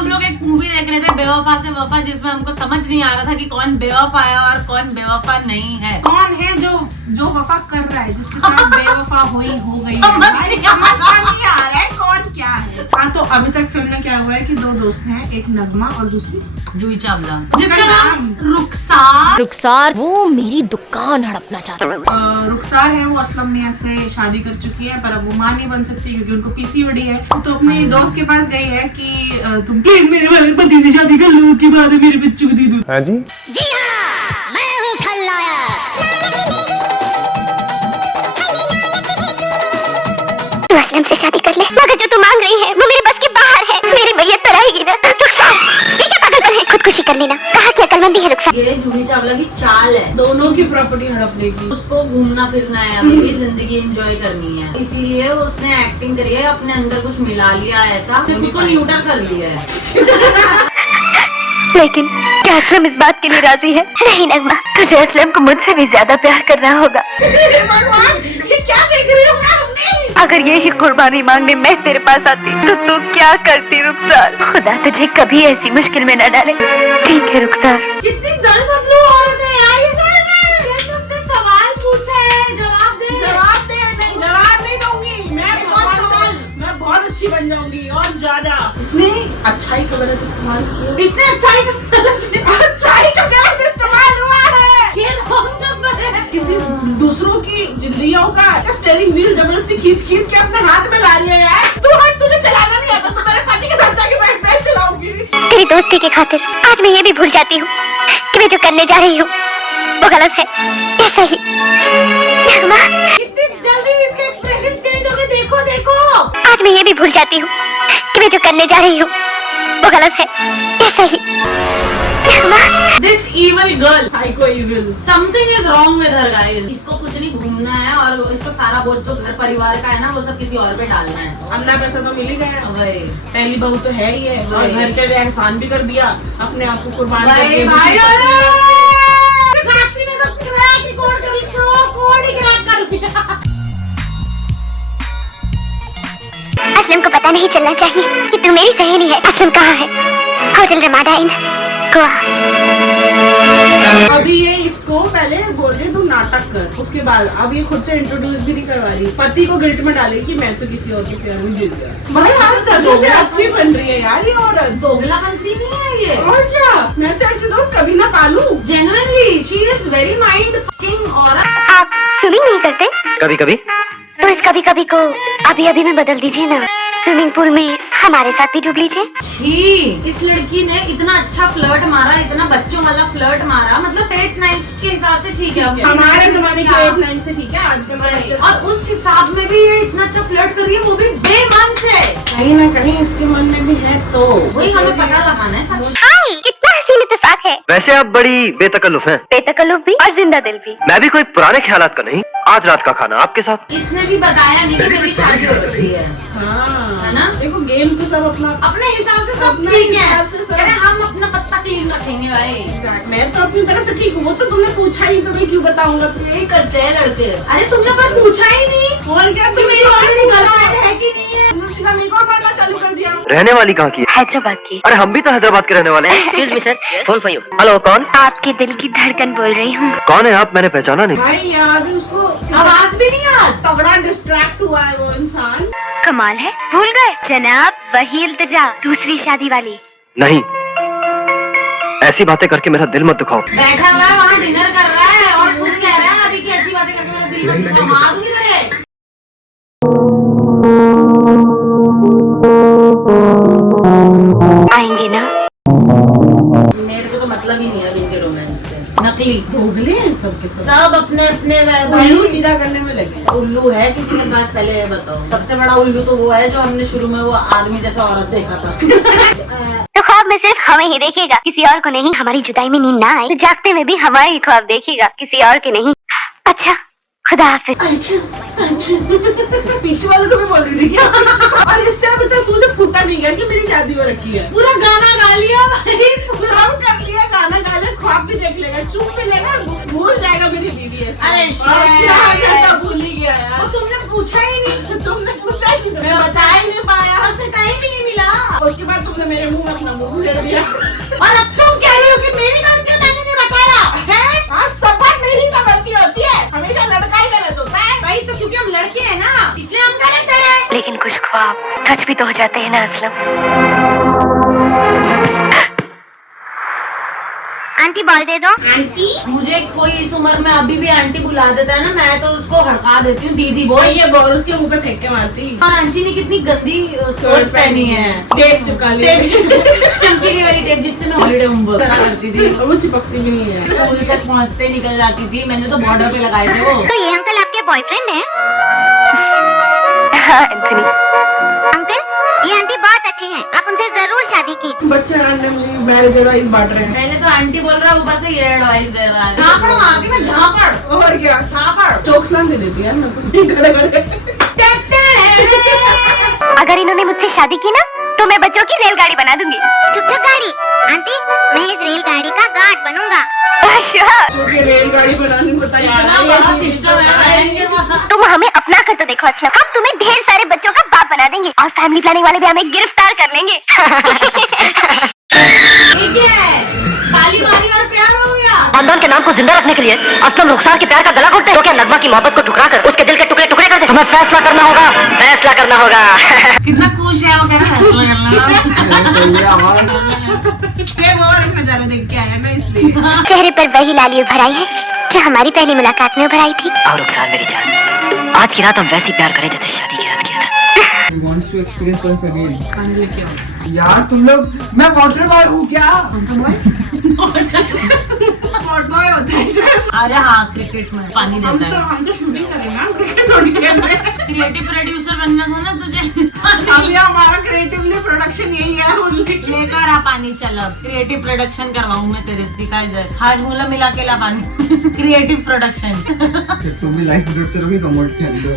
हम लोग एक मूवी देख रहे थे बेवफा से वफा, जिसमें हमको समझ नहीं आ रहा था कि कौन बेवफा है और कौन बेवफा नहीं है। कौन है जो वफा कर रहा है, जिसके साथ बेवफा हो गई है। समझ नहीं आ रहा है कौन क्या है। हाँ, तो अभी तक फिल्म में क्या हुआ है कि दो दोस्त हैं, एक नगमा और दूसरी जूही चावला, जिसका नाम रुखसार वो मेरी दुकान हड़पना चाहता है। रुखसार है, वो असलम मियां से शादी कर चुकी है, पर अब वो मां नहीं बन सकती क्योंकि उनको पीसीओडी है। तो अपने दोस्त के पास गई है कि तुम प्लीज मेरे वाले पति से शादी कर लो, उसके बाद मेरे बच्चों को दे दो। हाँ जी हाँ, मैं हूँ खलनायक। तू असलम से शादी कर ले, मगर जो तू मांग रही है वो मेरे बस के बाहर है। मेरी मैयत तो रहेगी ना। रुखसार, ये क्या पागलपन है? खुदकुशी कर लेना, कहा कि अकलमंदी है रुखसार। ये जूही चावला की चाल है, दोनों की प्रॉपर्टी हड़पने की। उसको घूमना फिरना है, अभी जिंदगी एंजॉय करनी है, इसीलिए उसने एक्टिंग करी है, अपने अंदर कुछ मिला लिया ऐसा, खुद को न्यूट्रल कर दिया है। लेकिन क्या असलम इस बात के लिए राजी है? नहीं नगमा, तुझे असलम को मुझसे भी ज्यादा प्यार करना होगा। भगवान, ये क्या देख रही हूँ मैं? अगर ये ही कुर्बानी मांगने मैं तेरे पास आती तो तू क्या करती रुखसार? खुदा तुझे कभी ऐसी मुश्किल में न डाले। ठीक है रुखसार। कितनी दल बदलू औरत है यार इस घर में। ये उसने सवाल पूछा है, जवाब दे। नहीं, जवाब नहीं दूंगी मैं बहुत अच्छी बन जाऊंगी और ज्यादा। इसने अच्छाई का गलत इस्तेमाल किया। इसने अच्छाई का गलत इस्तेमाल हुआ है। ये रॉन्ग नंबर है। किसी दूसरों की जिंदगियों का स्टीयरिंग व्हील जबरदस्ती खींच के अपने हाथ में ला रही है यार। तू हट, तुझे चलाना नहीं आता तो मेरे पति के साथ जाके बैठ चलाऊंगी। तेरी दोस्ती की खातिर आज मैं ये भी भूल जाती हूँ कि मैं जो करने जा रही हूँ वो गलत है। कैसे ही नगमा, कितनी जल्दी इसके एक्सप्रेशन चेंज हो गए, देखो देखो। आज मैं ये भी भूल जाती हूँ कि मैं जो करने जा रही हूँ वो गलत है। कैसे ही नगमा, This evil girl, psycho evil. something is wrong with her guys। इसको कुछ नहीं घूमना है और इसको सारा बोझ जो घर परिवार का है ना वो सब किसी और पे डालना है। अन्ना पैसा तो मिल ही गया। वही पहली बहू तो है ही है और घर के लिए एहसान भी कर दिया, अपने आप को कुर्बान करके। भाई साक्षी ने तो क्रैक रिकॉर्ड कर लिया, कोड ही क्रैक कर लिया। असलम को पता नहीं चलना चाहिए कि तू मेरी सहेली है। असलम कहाँ है? होटल रमादा इन गोवा। अभी ये इसको पहले बोल रही तू नाटक कर, उसके बाद अब ये खुद से इंट्रोड्यूस भी नहीं करवा रही, पति को गिल्ट में डाले कि मैं तो किसी और के प्यार में गिर गया। भाई हर जगह से अच्छी बन रही है यार ये औरत। दोगलापंती नहीं है ये। और क्या, मैं तो ऐसे दोस्त कभी ना पालूं। Genuinely, she is very mind fucking औरत। आप स्विमिंग नहीं करते? कभी कभी तो इस कभी कभी को अभी अभी में बदल दीजिए ना। स्विमिंग पूल में हमारे साथ भी डूब लीजिए। छी, इस लड़की ने इतना अच्छा फ्लर्ट मारा, इतना बच्चों वाला फ्लर्ट मारा, मतलब 8-9 के हिसाब से ठीक है। हमारे जमाने के 8-9 से ठीक है, आजकल और उस हिसाब में भी ये इतना अच्छा फ्लर्ट कर रही है, वो भी बेमन से। कहीं ना कहीं इसके मन में भी है, तो वही हमें पता लगाना है सच। हाय, कितना हसीन इत्तेफाक है। वैसे आप बड़ी बेतकल्लुफ हैं। बेतकल्लुफ भी और जिंदा दिल भी। मैं भी कोई पुराने ख्यालात का नहीं। आज रात का खाना आपके साथ। इसने भी बताया नहीं कि मेरी शादी हो रही है। हाँ, है ना? देखो गेम तो सब अपने हिसाब से सब अपने ठीक है। हिसाब से सब। अरे हम अपना पत्ता क्लीन रखेंगे भाई। मैं तो अपनी तरफ से ठीक हूँ, वो तो तुमने पूछा ही, तो मैं क्यों बताऊंगा तुम्हें। यही करते हैं लड़के। अरे तुमने कोई पूछा ही नहीं और क्या, कि मेरी ऑलरेडी गर्लफ्रेंड है कि नहीं है। सीधा मेरे को पढ़ना चालू कर दिया। रहने वाली कहाँ की है? हैदराबाद की। अरे हम भी तो हैदराबाद के रहने वाले हैं। Excuse me sir, phone for you. Hello, कौन? आपके दिल की धड़कन बोल रही हूँ। कौन है आप? मैंने पहचाना नहीं। भाई याद है उसको, आवाज भी नहीं याद। तगड़ा डिस्ट्रैक्ट हुआ है वो इंसान। कमाल है, भूल गए जनाब, वही इल्तिजा, दूसरी शादी वाली। नहीं, ऐसी बातें करके मेरा दिल मत दुखाओ। बैठा हुआ है वहाँ डिनर कर रहा है और खुद कह रहा है अभी की ऐसी बातें करके मेरा दिल मत दुखाओ। मार दूंगी तेरे। आएंगे ना? मेरे को तो मतलब ही नहीं है इनके रोमांस से। नकली दोगले हैं सबके सब। सब अपने अपने उल्लू सीधा करने में लगे। उल्लू है किसी के पास? पहले ये बताओ। सबसे बड़ा उल्लू तो वो है जो हमने शुरू में वो आदमी जैसा औरत देखा था। तो ख्वाब में सिर्फ हमें ही देखेगा, किसी और को नहीं। हमारी जुदाई में नींद ना आए तो जागते में भी हमारे ही ख्वाब देखेगा, किसी और के नहीं। अच्छा, खुदा हाफिज। पीछे वालों को भी बोल रही थी क्या? और इससे अभी तक मुझे फूटा नहीं गया कि मेरी शादी हो रखी है। पूरा गाना गा लिया भाई, सब कर लिया, गाना गा लिया, ख्वाब भी देख लेगा, चुप भी लेगा, भूल जाएगा मेरी बीवी है। अरे भूल ही गया यार। वो तुमने पूछा ही नहीं, तुमने पूछा ही नहीं, मैं बता ही नहीं पाया। हमसे टाइम ही नहीं मिला। उसके बाद तुमने मेरे मुंह में अपना मुंह फेर दिया। और अब तुम कह रही हो कि मेरी गलती है, मैंने नहीं बताया है? हाँ, सब बात मेरी तो गलती होती है, हमेशा लड़का ही गलत होता है। भाई तो क्योंकि हम लड़के हैं ना, इसलिए हम गलत हैं। लेकिन कुछ ख्वाब सच भी तो हो जाते हैं ना असलम। आंटी बॉल दे दो। आंटी, मुझे कोई इस उम्र में अभी भी आंटी बुला देता है ना, मैं तो उसको हड़का देती हूँ, दीदी बोल। ये बॉल उसके मुंह पे फेंक के मारती। और अंशी ने कितनी गंदी स्कर्ट पहनी है, टेप चुका लिया, चमकीली वाली टेप जिससे मैं हॉलीडे होमवर्क करती थी। और वो चिपकती भी नहीं है। स्कूल तक पहुँचते ही निकल जाती थी, मैंने तो बॉर्डर पे लगाए थे वो। तो ये अंकल आपके बॉयफ्रेंड हैं? हाँ एंथनी। अंकल, ये आंटी बहुत अच्छी हैं, आप उनसे जरूर शादी की। बच्चे रैंडमली मैरिज एडवाइस बांट रहे हैं। पहले तो आंटी बोल रहा है, ऊपर से ये एडवाइस दे रहा है। झापड़ मारती मैं, झापड़। और क्या, झापड़। चोक्सलाम दे देती है मेरे को। खड़े खड़े। अगर इन्होंने मुझसे शादी की ना, तो मैं बच्चों की रेलगाड़ी बना दूंगी। चुप गाड़ी। आंटी, मैं इस रेलगाड़ी का गार्ड बनूंगा। क्योंकि रेलगाड़ी बनानी होता है। इतना बड़ा सिस्टम है। तुम हमें अपना कर तो देखो असलम, हम तुम्हें ढेर सारे बच्चों का बाप बना देंगे और फैमिली प्लानिंग वाले भी हमें गिरफ्तार कर लेंगे। ये क्या है? ताली मारी और प्यार हो गया। खानदान के नाम को जिंदा रखने के लिए असलम रुखसार के प्यार का गला घोटते हैं। तो क्या नगमा की मोहब्बत को ठुकरा कर उसके दिल के टुकड़े टुकड़े कर दे? हमें फैसला करना होगा, फैसला करना होगा। कितना खुश है वो, मेरा फैसला करना। ये वो और नजारा देख के आया ना, इसलिए। चेहरे पर वही लाली उभर आई है जो हमारी पहली मुलाकात में उभर आई थी। और रुखसार मेरी जान, आज की रात हम वैसी प्यार करें जैसे शादी की रात किया था। wants to experience once again. पानी लेके आओ। यार तुम लोग, मैं वाटर बॉय हूँ क्या? स्पॉट बॉय होता है शायद। अरे हाँ, क्रिकेट में पानी देता है। हम तो शूटिंग करेंगे ना, क्रिकेट थोड़ी खेल रहे हैं। क्रिएटिव प्रोड्यूसर बनना था ना तुझे। अभी हमारा क्रिएटिवली प्रोडक्शन यही है only। लेकर आ पानी, चलो क्रिएटिव प्रोडक्शन करवाऊँ मैं तेरे से, दिखा इधर हाजमूला मिला के ला पानी। Creative production. फिर तुम भी लाइफ प्रोड्यूसर होगी कमोड के अंदर।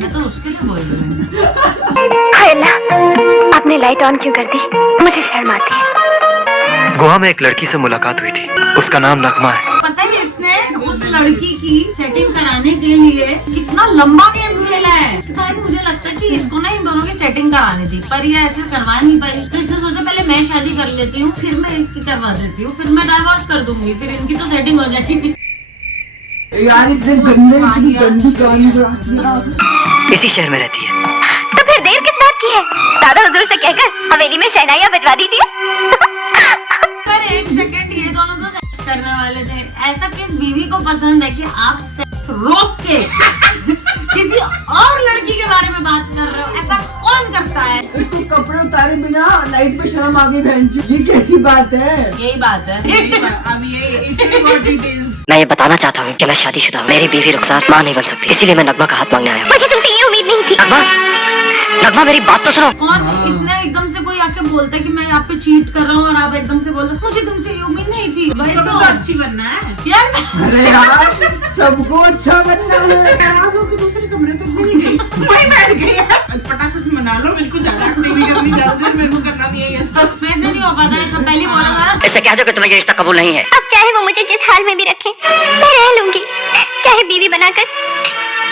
मैं तो उसके लिए बोल रही हूँ। हाय अल्लाह, आपने लाइट ऑन क्यों कर दी? मुझे शर्म आती है। गोवा में एक लड़की से मुलाकात हुई थी, उसका नाम नगमा है। पता है इसने उस लड़की की सेटिंग कराने के लिए कितना लंबा गेम खेला है। भाई मुझे लगता है कि इसको ना इन दोनों की सेटिंग करानी थी, पर ये ऐसे करवा नहीं पाई। तो इसने सोचा पहले मैं शादी कर लेती हूँ, फिर मैं इसकी करवा देती हूँ, फिर मैं डाइवोर्स कर दूंगी, फिर इनकी तो सेटिंग हो जाएगी। यार इतने गंदी कहानी सुनाती है। इसी शहर में रहती है। तो फिर देर किस बात की है? दादा हुजूर से कहकर हवेली में शहनाइयाँ बजवा दीजिए। पर एक सेकंड, ये दोनों तो सेक्स करने वाले थे। ऐसा किस बीवी को पसंद है कि आप सेक्स रोक के किसी और लड़की के बारे में बात कर रहे हो? ऐसा कौन करता है? इसको कपड़े उतारे बिना लाइट पे शर्म आ गई बहन जी। ये कैसी बात है? यही बात है। अब ये it is what it is। मैं ये बताना चाहता हूँ कि मैं शादीशुदा हूँ। मेरी बीवी रुखसार माँ नहीं बन सकती, इसीलिए मैं नगमा का हाथ मांगने आया हूँ। मुझे तुमसे ये उम्मीद नहीं थी। नगमा, नगमा मेरी बात तो सुनो। कौन इसने एकदम से कोई आके बोलता है कि मैं आप पे चीट कर रहा हूँ और आप एकदम से बोल रहे हो मुझे तुमसे ये उम्मीद नहीं थी। भाई इसको तो तो अच्छी बनना है यार अरे यार सबको अच्छा बनना है। नाराज होकर दूसरे कमरे तक नहीं गई, वहीं बैठ गई है। फटाफट से मना लो, बिल्कुल ज्यादा एक्टिंग नहीं करनी, ज्यादा देर मेरे को करना नहीं है ये सब। वैसे नहीं हो पाता है, तो पहले बोला था। इससे कह दो कि तुम्हें ये रिश्ता कबूल नहीं है। अब चाहे वो मुझे जिस हाल में भी रखे, मैं रह लूंगी, चाहे बीवी बनाकर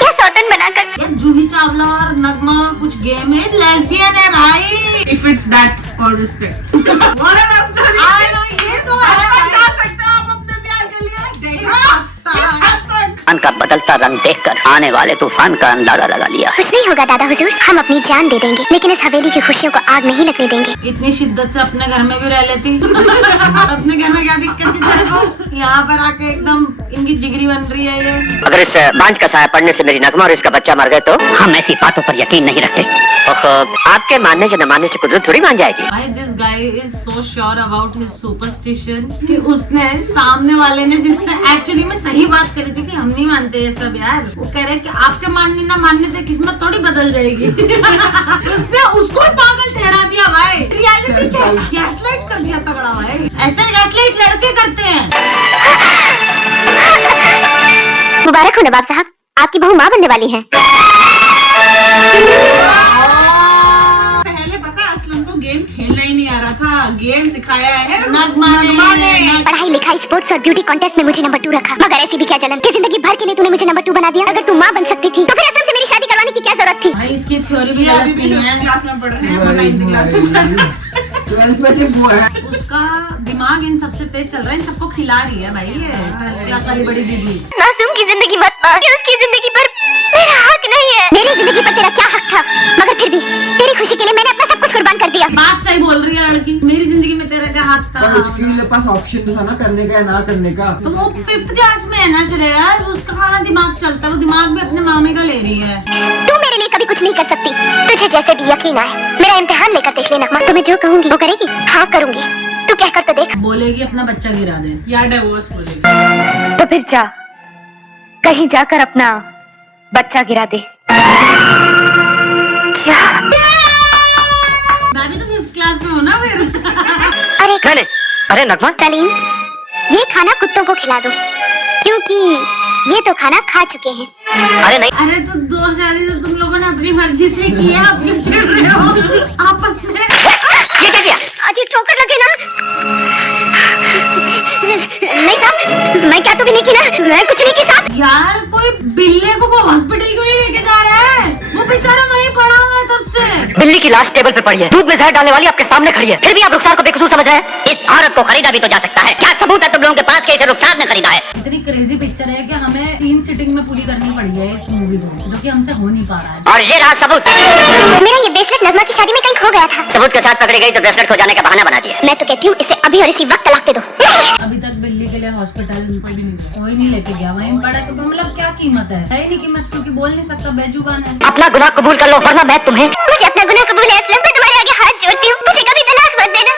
या सौतन बनाकर। ये जूही चावला और नगमा कुछ गेम है, लेस्बियन है भाई। If it's that for respect। What a love story। I know, ये तो है आप भाई। जा सकते हो आप अपने प्यार के लिए। देखा? किस हद तक? तूफान का बदलता रंग देखकर आने वाले तूफान का अंदाजा लगा लिया। कुछ नहीं होगा दादा हुजूर, हम अपनी जान दे देंगे, लेकिन इस हवेली की खुशियों को आग नहीं लगने देंगे। इतनी शिद्दत से अपने घर में भी रह लेती। अपने घर में क्या दिक्कत थी तेरे को? यहाँ पर आके एकदम इनकी जिगरी बन रही है ये। अगर इस बांझ का साया पड़ने से मेरी नगमा और इसका बच्चा मर गए तो हम ऐसी बातों पर यकीन नहीं रखते। आपके मानने से न मानने से कुदरत थोड़ी मान जाएगी। भाई this guy is so sure about his superstition कि उसने सामने वाले ने जिसने एक्चुअली में सही बात करी थी कि हम नहीं मानते ये सब यार, वो कह रहे कि आपके मानने ना मानने से किस्मत थोड़ी बदल जाएगी। उसने उसको ही पागल ठहरा दिया भाई। रियलिटी चेक गैसलाइट कर दिया तगड़ा भाई। ऐसे गैसलाइट लड़के करते हैं। मुबारक हो नवाब साहब, आप आपकी बहू माँ बनने वाली है। पहले पता असलम को गेम खेलना ही नहीं आ रहा था, गेम सिखाया है नगमा ने। पढ़ाई लिखाई स्पोर्ट्स और ब्यूटी कॉन्टेस्ट में मुझे नंबर 2 रखा, मगर ऐसी भी क्या जलन कि जिंदगी भर के लिए तूने मुझे नंबर 2 बना दिया। अगर तू माँ बन सकती थी तो फिर असलम से मेरी शादी करवाने की क्या जरूरत थी? भाई इसकी थ्योरी भी ये गलत अभी भी नहीं है। क्लास में पढ़ रहे हैं, वो 9th क्लास में। 12th में सिर्फ वो है। उसका दिमाग इन सबसे तेज चल रहा है, इन सबको खिला रही है भाई ये क्या सारी बड़ी दीदी। मासूम की जिंदगी मत मार, कि उसकी जिंदगी पर मेरा हक नहीं है। मेरी जिंदगी पर तेरा क्या हक था? मगर फिर भी तेरी खुशी के लिए मैंने अपना सब कुछ कुर्बान कर दिया। बात सही बोल रही है लड़की, मेरी जिंदगी में तेरा क्या हाथ था? पर उसके पास ऑप्शन तो था ना, करने का या ना करने का। तो वो 5th क्लास में है ना श्रेया, उसका खाना दिमाग चलता है, वो दिमाग भी अपने मामे का ले रही है। तू मेरे लिए कभी कुछ नहीं कर सकती, तुझे जैसे भी यकीन आए। मेरा इम्तिहान लेकर देख लेना, मैं तुम्हें जो कहूंगी वो करेगी। हाँ करूंगी, तू क्या कर तो देख। बोलेगी अपना बच्चा गिरा दे। या डिवोर्स बोलेगी। तो फिर जा, कहीं जाकर अपना बच्चा गिरा दे। क्या? मैं भी तो 5th क्लास में हूँ ना फिर। अरे नहीं, अरे नगमा, सलीम, ये खाना कुत्तों को खिला दो, क्योंकि ये तो खाना खा चुके हैं। अरे नहीं, अरे तो 2 शादी तो तुम लोगों ने अपनी मर्जी से की है, अब क्यों चिढ़ रहे हो आपस में? ये क्या किया? आज ये ठोकर लगे ना। नहीं साहब, मैं क्या तो भी नहीं की ना, मैं कुछ नहीं की साहब। यार कोई बिल्ले को हॉस्पिटल क्यों नहीं लेके जा रहा है? वो बेचारा वहीं पड़ा हुआ है तब से। बिल्ली की लाश टेबल पे पड़ी है, दूध में जहर डालने वाली आपके सामने खड़ी है, फिर भी आप रुखसार को बेकसूर समझ रहे हैं? इस औरत को खरीदा भी तो जा सकता है। क्या सबूत है तुम लोगों के पास कि इसे रुखसार ने खरीदा है? इतनी क्रेजी पिक्चर है कि हमें 3 सिटिंग में पूरी करनी पड़ी है इस मूवी को, जो कि हमसे हो नहीं पा रहा है। और ये रहा सबूत। मेरा ये ब्रेसलेट नगमा की शादी में कहीं खो गया था। सबूत के साथ पकड़ी गई तो ब्रेसलेट खो जाने का बहाना बना दिया। मैं तो कहती हूँ इसे अभी और इसी वक्त तलाक दे दो। अभी तक बिल्ली के लिए हॉस्पिटल कोई भी नहीं गया, कोई नहीं लेके गया। वहीं पड़ा तो मतलब क्या कीमत है ही नहीं कीमत, क्योंकि बोल नहीं सकता, बेजुबान है। अपना गुनाह कबूल कर लो, वरना मैं तुम्हें। मुझे अपना गुनाह कबूल है असलम, मैं तुम्हारे आगे हाथ जोड़ती हूँ। मुझे कभी तलाक मत देना,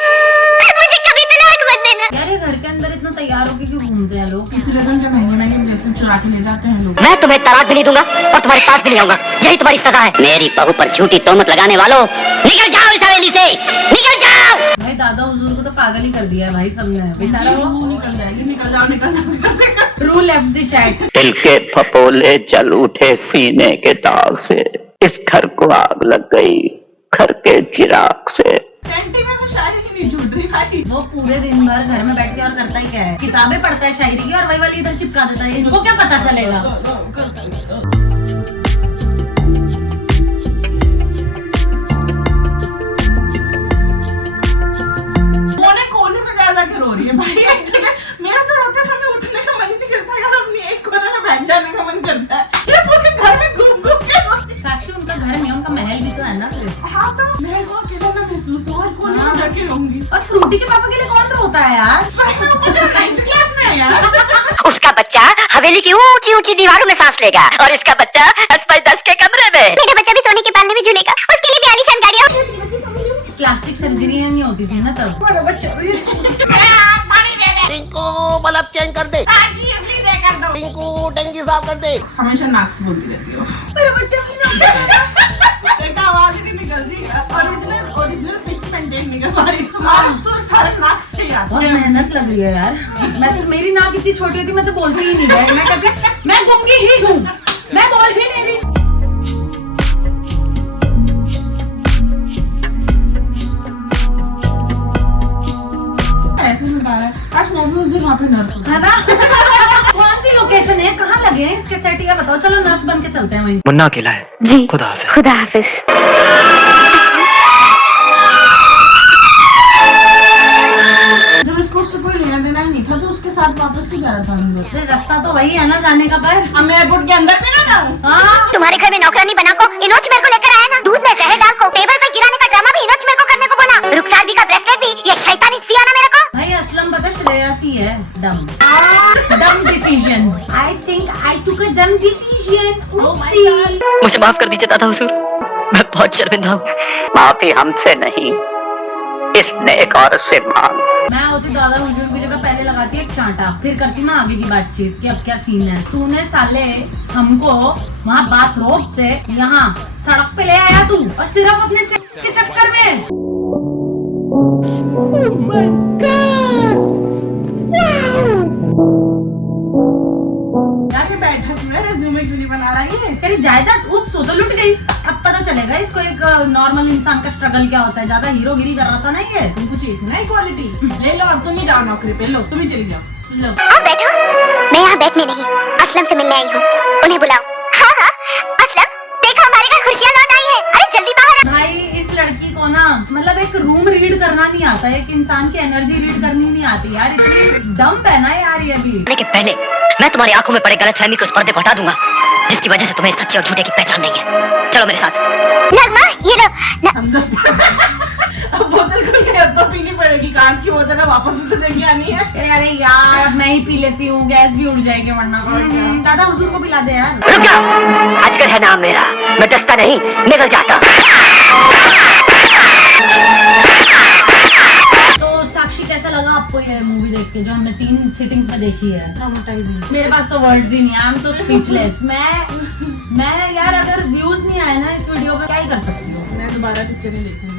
मुझे कभी तलाक मत देना। यार ये घर के अंदर इतना तैयार होके क्यों घूमते हैं लोग? इसलिए तो जो महंगे महंगे ब्रेसलेट चुरा के ले जाते हैं लोग। मैं तुम्हें तलाक भी नहीं दूंगा और तुम्हारे पास भी नहीं आऊंगा, यही तुम्हारी सजा है। मेरी बहू पर झूठी तोहमत लगाने वालों, निकल जाओ इस हवेली से, निकल जाओ। भाई दादा हुजूर को तो पागल ही कर दिया है भाई सबने, बेचारा वो निकल जाएगी, निकल जाओ, निकल जाओ। रू लेफ्ट द चैट। दिल के फपोले जल उठे सीने के दाग से, इस घर को आग लग गई घर के चिराग से। सेंटी में वो शायरी ही नहीं छूट रही भाई। वो पूरे दिन भर घर में बैठ के और करता ही क्या है, किताबें पढ़ता है शायरी की, और वही वाली इधर चिपका देता है। इनको क्या पता चलेगा? कोने कोने में जा जाकर रो रही है भाई। एक जगह मेरा तो रोते समय उठने का मन ही नहीं करता यार, अपनी एक कोने में बैठ जाने का मन करता है। ये पूरे घर में घूम घूम के रोती है। साक्षी उनका घर नहीं है, उनका महल भी तो है ना फिर। हाँ तो मैं को अकेला ना महसूस हो और कोने में जाके रहूंगी। और फ्रूटी के पापा के लिए कौन रोता है यार? मुझे 9th क्लास में है यार। उसका बच्चा हवेली की ऊंची ऊंची दीवारों में सांस लेगा और इसका बच्चा 10x10 के कमरे में। मेरा बच्चा भी सोने के पालने में झूलेगा, उसके लिए भी आलीशान गाड़ियाँ। प्लास्टिक सर्जरी नहीं होती थी ना तब। टिंकू बल्ब चेंज कर दे, टिंकू टंकी साफ कर दे। हमेशा नाक से बोलती रहती हो। एक आवाज ही नहीं निकलती, ओरिजिनल पिच मेंटेन नहीं कर पा रही। तुम्हारा सुर सारा नाक से ही आता बहुत है। मेहनत लग रही है यार। मैं तो, मेरी नाक इतनी छोटी होती मैं तो बोलती ही नहीं है। मैं कभी मैं गूंगी ही हूँ, मैं बोल ही नहीं रही। ऐसे में बाहर है। आज मैं भी उस दिन वहाँ पे नर्स हूँ। है ना? कौन सी लोकेशन है, कहाँ लगे हैं इसके सेट, या बताओ। चलो नर्स बन के चलते हैं वहीं। मुन्ना अकेला है। जी खुदा हाफिज। खुदा हाफिज। जब इसको उससे कोई लेना देना ही नहीं था तो उसके साथ वापस क्यों जा रहा था अंदर? अरे रास्ता तो वही है ना जाने का, पर अब मैं एयरपोर्ट के अंदर भी ना जाऊँ। हाँ तुम्हारे घर में नौकरानी बना को इनोच मेरे को लेकर आया ना, दूध में जहर डाल को टेबल पर गिराने का ड्रामा भी इनोच मेरे को करने को बोला। रुखसार दी का ब्रेसलेट भी ये शैतानी सिया ना मेरे को। भाई असलम पता श्रेयसी है डम डिसीजन। आई थिंक आई टुक अ डम डिसीजन। Oh my God. मुझे माफ कर दीजिए दादा हुजूर, मैं बहुत शर्मिंदा हूँ। माफी हमसे नहीं, इस नेक औरत से मांग। मैं होती दादा हुजूर की जगह पहले लगाती एक चांटा, फिर करती मैं आगे की बातचीत कि अब क्या सीन है। तूने साले हमको वहाँ बाथरोब से यहाँ सड़क पे ले आया तू, और सिर्फ अपने सेक्स के चक्कर में। जाके बैठा तू है, resume में क्यों नहीं बना रहा ये? कह रही जायदाद उत्स हो तो लुट गई। अब पता चलेगा इसको एक नॉर्मल इंसान का स्ट्रगल क्या होता है। ज्यादा हीरोगिरी कर रहा था ना ये। तुमको चाहिए थी ना इक्वालिटी, ले लो, अब तुम ही जाओ नौकरी पे, लो तुम ही चली जाओ। लो आप बैठो, मैं यहाँ बैठने नहीं, असलम से मिलने आई हूँ, उन्हें बुलाओ। हाँ हाँ, असलम देखो हमारे घर खुशियाँ लौट आई है, अरे जल्दी बाहर आ। भाई इस लड़की को ना मतलब एक रूम रीड करना नहीं आता, एक इंसान की एनर्जी रीड करनी नहीं आती यार। इतनी डम्प है ना यार ये भी। लेकिन पहले मैं तुम्हारी आंखों में पड़े गलतफहमी को उस पर्दे को हटा दूंगा जिसकी वजह से तुम्हें सच्चे और झूठे की पहचान नहीं है। चलो मेरे साथ। नगमा ये लो। अब बोतल खुल गई, अब तो पीनी पड़ेगी। कांच की बोतल है, वापस तो देंगे आनी है। अरे यार मैं ही पी लेती हूँ, गैस भी उड़ जाएगी वरना। दादा हुजूर को पिला दे यार। रुक जा, अजगर है नाम मेरा, मैं डसता नहीं निकल जाता। तो साक्षी कैसा लगा आपको ये मूवी देख के जो हमने 3 सिटिंग्स में देखी है? मेरे पास तो वर्ड्स ही नहीं है, आई एम तो स्पीचलेस। मैं यार अगर व्यूज नहीं आए ना इस वीडियो पे क्या ही कर सकती हूँ। मैं दोबारा पिक्चर नहीं देखूंगी।